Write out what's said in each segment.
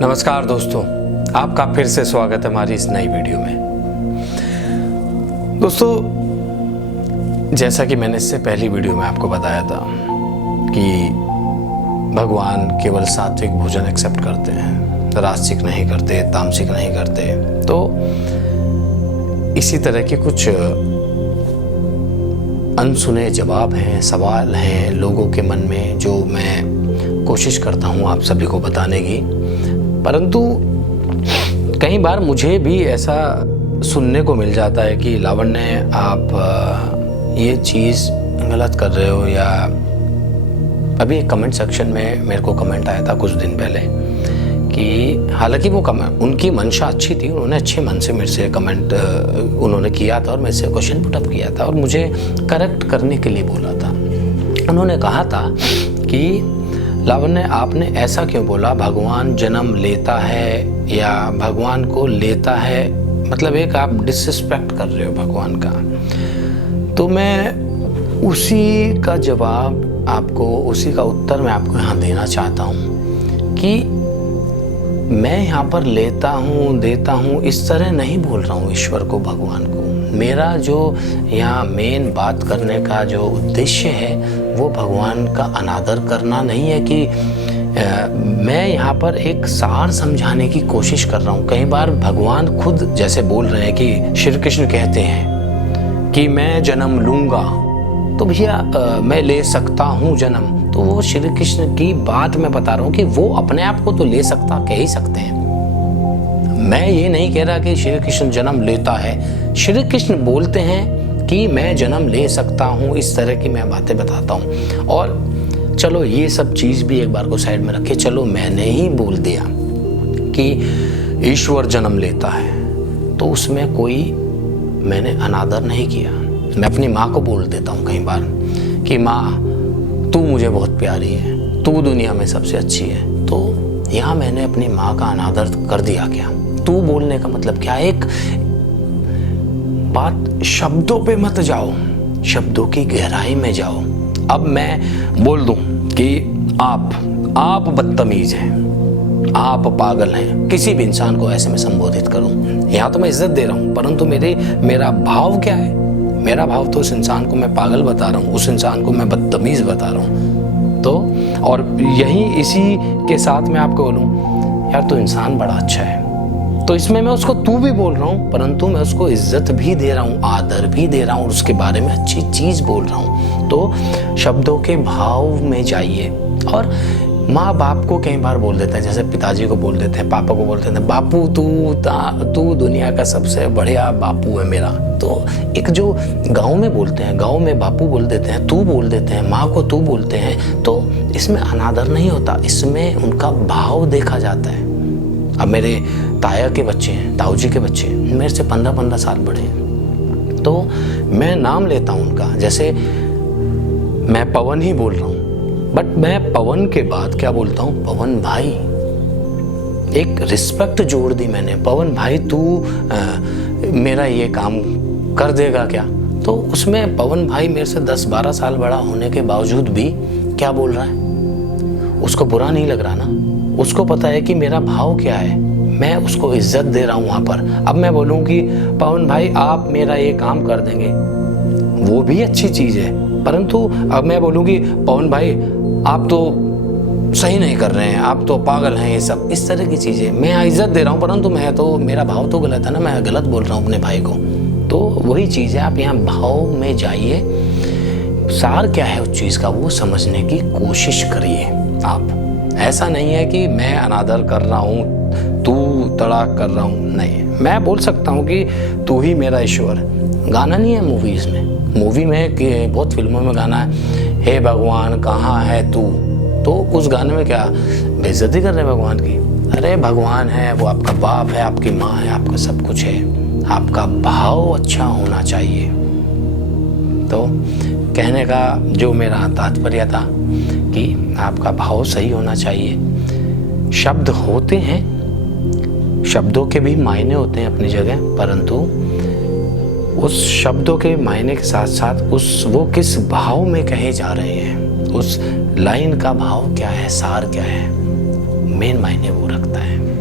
नमस्कार दोस्तों, आपका फिर से स्वागत है हमारी इस नई वीडियो में। दोस्तों, जैसा कि मैंने इससे पहली वीडियो में आपको बताया था कि भगवान केवल सात्विक भोजन एक्सेप्ट करते हैं, राजसिक नहीं करते, तामसिक नहीं करते। तो इसी तरह के कुछ अनसुने जवाब हैं, सवाल हैं लोगों के मन में, जो मैं कोशिश करता हूँ आप सभी को बताने की। परंतु कई बार मुझे भी ऐसा सुनने को मिल जाता है कि लावण्य, आप ये चीज़ गलत कर रहे हो। या अभी एक कमेंट सेक्शन में मेरे को कमेंट आया था कुछ दिन पहले कि हालांकि वो उनकी मंशा अच्छी थी, उन्होंने अच्छे मन से मेरे से कमेंट उन्होंने किया था और मेरे से क्वेश्चन पुटअप किया था और मुझे करेक्ट करने के लिए बोला था। उन्होंने कहा था कि लावण्य, आपने ऐसा क्यों बोला, भगवान जन्म लेता है या भगवान को लेता है, मतलब एक आप डिसरिस्पेक्ट कर रहे हो भगवान का। तो मैं उसी का जवाब आपको, उसी का उत्तर मैं आपको यहाँ देना चाहता हूँ कि मैं यहाँ पर लेता हूँ, देता हूँ, इस तरह नहीं बोल रहा हूँ ईश्वर को, भगवान को। मेरा जो यहाँ मेन बात करने का जो उद्देश्य है वो भगवान का अनादर करना नहीं है कि मैं यहाँ पर एक सार समझाने की कोशिश कर रहा हूँ। कई बार भगवान खुद जैसे बोल रहे हैं कि श्री कृष्ण कहते हैं कि मैं जन्म लूँगा, तो भैया मैं ले सकता हूँ जन्म। तो वो श्री कृष्ण की बात मैं बता रहा हूँ कि वो अपने आप को तो ले सकता, कह ही सकते हैं। मैं ये नहीं कह रहा कि श्री कृष्ण जन्म लेता है। श्री कृष्ण बोलते हैं कि मैं जन्म ले सकता हूँ, इस तरह की मैं बातें बताता हूँ। और चलो ये सब चीज़ भी एक बार को साइड में रखे, चलो मैंने ही बोल दिया कि ईश्वर जन्म लेता है, तो उसमें कोई मैंने अनादर नहीं किया। मैं अपनी माँ को बोल देता हूँ कई बार कि माँ तू मुझे बहुत प्यारी है, तू दुनिया में सबसे अच्छी है। तो यहाँ मैंने अपनी माँ का अनादर कर दिया क्या? तू बोलने का मतलब क्या? एक बात, शब्दों पे मत जाओ, शब्दों की गहराई में जाओ। अब मैं बोल दूं कि आप बदतमीज हैं, आप पागल हैं, किसी भी इंसान को ऐसे में संबोधित करूं, यहाँ तो मैं इज्जत दे रहा हूं, परंतु मेरा भाव क्या है? मेरा भाव तो उस इंसान को मैं पागल बता रहा हूँ, उस इंसान को मैं बदतमीज बता रहा हूँ। तो और यही इसी के साथ मैं आपको बोलूँ यार, तो इंसान बड़ा अच्छा है, तो इसमें मैं उसको तू भी बोल रहा हूँ, परंतु मैं उसको इज्जत भी दे रहा हूँ, आदर भी दे रहा हूँ, उसके बारे में अच्छी चीज़ बोल रहा हूँ। तो शब्दों के भाव में जाइए। और माँ बाप को कई बार बोल देते हैं, जैसे पिताजी को बोल देते हैं, पापा को बोल देते हैं, बापू तू दुनिया का सबसे बढ़िया बापू है मेरा। तो एक जो गाँव में बोलते हैं, गाँव में बापू बोल देते हैं, तू बोल देते हैं, माँ को तू बोलते हैं, तो इसमें अनादर नहीं होता, इसमें उनका भाव देखा जाता है। अब मेरे ताया के बच्चे हैं, ताऊ जी के बच्चे मेरे से 15-15 साल बड़े हैं, तो मैं नाम लेता हूँ उनका, जैसे मैं पवन ही बोल रहा हूँ, बट मैं पवन के बाद क्या बोलता हूँ? पवन भाई। एक रिस्पेक्ट जोड़ दी मैंने, पवन भाई तू मेरा ये काम कर देगा क्या? तो उसमें पवन भाई मेरे से 10-12 साल बड़ा होने के बावजूद भी क्या बोल रहा है? उसको बुरा नहीं लग रहा ना, उसको पता है कि मेरा भाव क्या है, मैं उसको इज्जत दे रहा हूँ वहाँ पर। अब मैं बोलूँ कि पवन भाई आप मेरा ये काम कर देंगे, वो भी अच्छी चीज़ है, परंतु अब मैं बोलूँ कि पवन भाई आप तो सही नहीं कर रहे हैं, आप तो पागल हैं, ये सब इस तरह की चीज़ें मैं इज्जत दे रहा हूँ, परंतु मेरा भाव तो गलत है ना, मैं गलत बोल रहा हूँ अपने भाई को। तो वही चीज़ है, आप यहाँ भाव में जाइए, सार क्या है उस चीज़ का वो समझने की कोशिश करिए। आप ऐसा नहीं है कि मैं अनादर कर रहा हूँ, तू तड़ाक कर रहा हूँ, नहीं। मैं बोल सकता हूँ कि तू ही मेरा ईश्वर। गाना नहीं है मूवीज़ में, मूवी में कि बहुत फिल्मों में गाना है, हे भगवान कहाँ है तू, तो उस गाने में क्या बेइज्जती कर रहे हैं भगवान की? अरे भगवान है, वो आपका बाप है, आपकी माँ है, आपका सब कुछ है, आपका भाव अच्छा होना चाहिए। तो कहने का जो मेरा तात्पर्य था कि आपका भाव सही होना चाहिए। शब्द होते हैं, शब्दों के भी मायने होते हैं अपनी जगह, परंतु उस शब्दों के मायने के साथ साथ वो किस भाव में कहे जा रहे हैं, उस लाइन का भाव क्या है, सार क्या है, मेन मायने वो रखता है।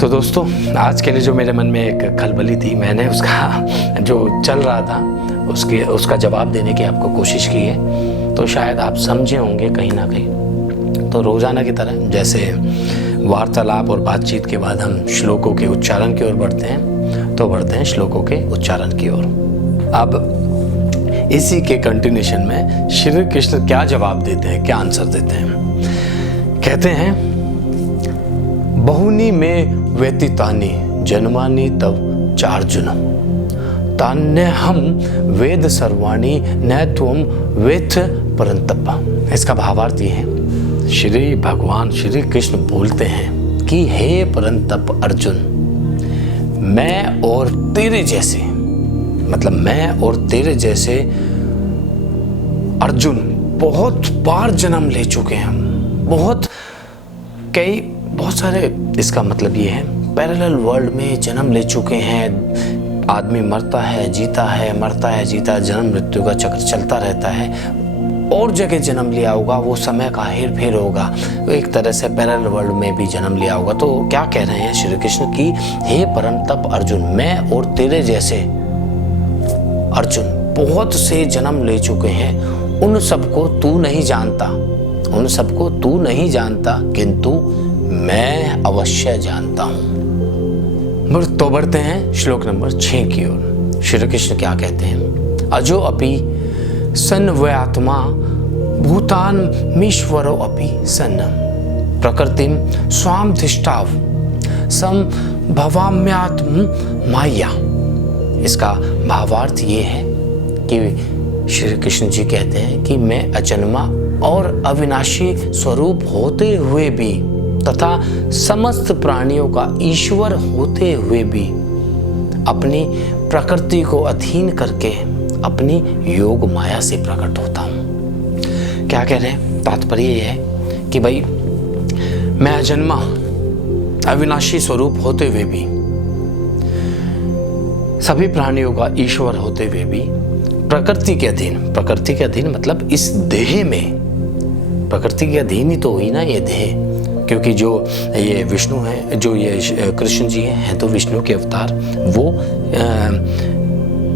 तो दोस्तों, आज के लिए जो मेरे मन में एक खलबली थी, मैंने उसका जो चल रहा था उसका जवाब देने की आपको कोशिश की है। तो शायद आप समझे होंगे कहीं ना कहीं। तो रोज़ाना की तरह जैसे वार्तालाप और बातचीत के बाद हम श्लोकों के उच्चारण की ओर बढ़ते हैं, तो बढ़ते हैं श्लोकों के उच्चारण की ओर। अब इसी के कंटिन्यूशन में श्री कृष्ण क्या जवाब देते हैं, क्या आंसर देते हैं। कहते हैं, बहुनी में व्यतीतानि जन्मानि तव चार्जुन तान्यहम वेद सर्वाणि न त्वं वेत्थ परंतप। इसका भावार्थ ये है, श्री भगवान श्री कृष्ण बोलते हैं कि हे परंतप अर्जुन, मैं और तेरे जैसे, मतलब मैं और तेरे जैसे अर्जुन बहुत बार जन्म ले चुके हैं, बहुत सारे, इसका मतलब ये है पैरेलल वर्ल्ड में जन्म ले चुके हैं। आदमी मरता है, जीता है, मरता है, जीता है, जन्म मृत्यु का चक्र चलता रहता है। और जगह जन्म लिया होगा, वो समय का हेर फेर होगा, एक तरह से पैरेलल वर्ल्ड में भी जन्म लिया होगा। तो क्या कह रहे हैं श्री कृष्ण की, हे परम तप अर्जुन, मैं और तेरे जैसे अर्जुन बहुत से जन्म ले चुके हैं, उन सबको तू नहीं जानता, उन सबको तू नहीं जानता, किंतु मैं अवश्य जानता हूं। तो बढ़ते हैं श्लोक नंबर 6 की ओर। श्री कृष्ण क्या कहते हैं, अजो अपि सन व्यात्मा भूतान मीश्वरो अपि सन प्रकृतिम स्वाम धिष्ठाव सम भवाम्यात्म माया। इसका भावार्थ ये है कि श्री कृष्ण जी कहते हैं कि मैं अजन्मा और अविनाशी स्वरूप होते हुए भी तथा समस्त प्राणियों का ईश्वर होते हुए भी अपनी प्रकृति को अधीन करके अपनी योग माया से प्रकट होता हूं। क्या कह रहे हैं, तात्पर्य यह है कि भाई मैं अजन्मा अविनाशी स्वरूप होते हुए भी, सभी प्राणियों का ईश्वर होते हुए भी प्रकृति के अधीन मतलब इस देह में, प्रकृति के अधीन ही तो हुई ना ये देह, क्योंकि जो ये विष्णु है, जो ये कृष्ण जी हैं तो विष्णु के अवतार, वो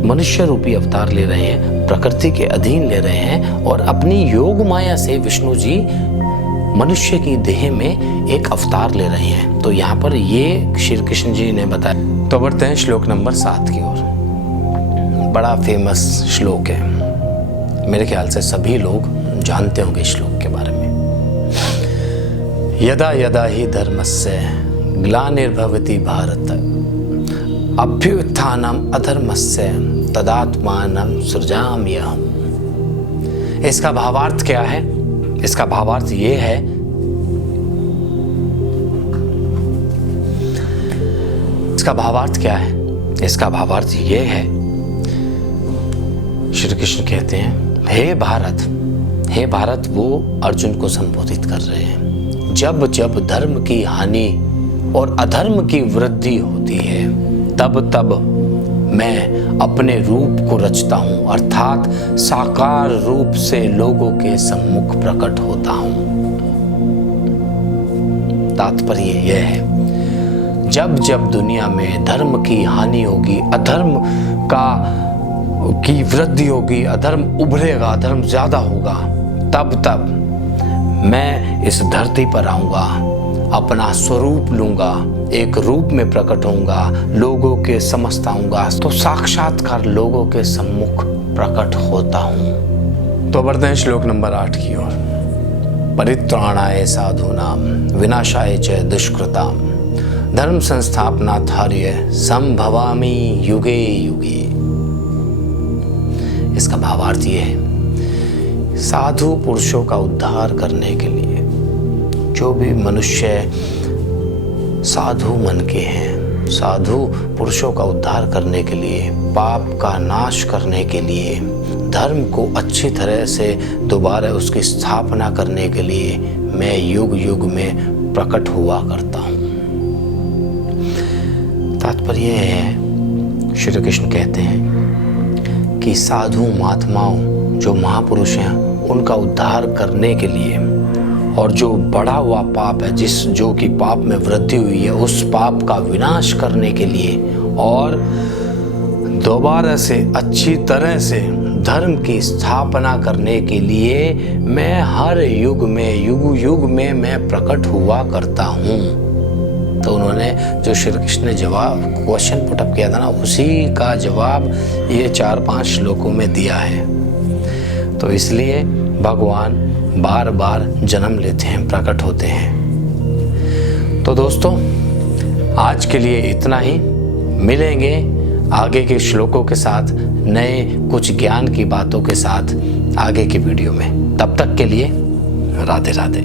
मनुष्य रूपी अवतार ले रहे हैं, प्रकृति के अधीन ले रहे हैं और अपनी योग माया से विष्णु जी मनुष्य की देह में एक अवतार ले रहे हैं। तो यहाँ पर ये श्री कृष्ण जी ने बताया। तो बढ़ते हैं श्लोक नंबर 7 की ओर। बड़ा फेमस श्लोक है, मेरे ख्याल से सभी लोग जानते होंगे इस श्लोक के बारे में। यदा यदा ही धर्मस्य ग्लानिर्भवति भारत अभ्युत्थानम अधर्मस्य तदात्मानं सृजाम्यहम्। इसका भावार्थ क्या है? इसका भावार्थ ये है, इसका भावार्थ क्या है? इसका भावार्थ ये है, श्री कृष्ण कहते हैं, हे भारत, वो अर्जुन को संबोधित कर रहे हैं। जब जब धर्म की हानि और अधर्म की वृद्धि होती है, तब तब मैं अपने रूप को रचता हूं, अर्थात साकार रूप से लोगों के सम्मुख प्रकट होता हूं। तात्पर्य यह है, जब जब दुनिया में धर्म की हानि होगी, अधर्म की वृद्धि होगी, अधर्म उभरेगा, अधर्म ज्यादा होगा, तब तब मैं इस धरती पर आऊंगा, अपना स्वरूप लूंगा, एक रूप में प्रकट होऊंगा, लोगों के समस्त आऊंगा, तो साक्षात्कार लोगों के सम्मुख प्रकट होता हूं। तो बढ़ते हैं श्लोक नंबर 8 की ओर। परित्राणाय साधूनां विनाशाय च दुष्कृतां धर्म संस्थापनार्थाय संभवामि युगे युगे। इसका भावार्थ ये है, साधु पुरुषों का उद्धार करने के लिए, जो भी मनुष्य साधु मन के हैं, साधु पुरुषों का उद्धार करने के लिए, पाप का नाश करने के लिए, धर्म को अच्छी तरह से दोबारा उसकी स्थापना करने के लिए मैं युग युग में प्रकट हुआ करता हूँ। तात्पर्य है, श्री कृष्ण कहते हैं कि साधु महात्माओं, जो महापुरुष हैं, उनका उद्धार करने के लिए और जो बढ़ा हुआ पाप है, जो कि पाप में वृद्धि हुई है, उस पाप का विनाश करने के लिए और दोबारा से अच्छी तरह से धर्म की स्थापना करने के लिए मैं हर युग में मैं प्रकट हुआ करता हूँ। तो उन्होंने जो श्री कृष्ण ने जवाब क्वेश्चन पुटअप किया था ना, उसी का जवाब ये 4-5 श्लोकों में दिया है। तो इसलिए भगवान बार बार जन्म लेते हैं, प्रकट होते हैं। तो दोस्तों आज के लिए इतना ही, मिलेंगे आगे के श्लोकों के साथ, नए कुछ ज्ञान की बातों के साथ आगे की वीडियो में। तब तक के लिए राधे राधे।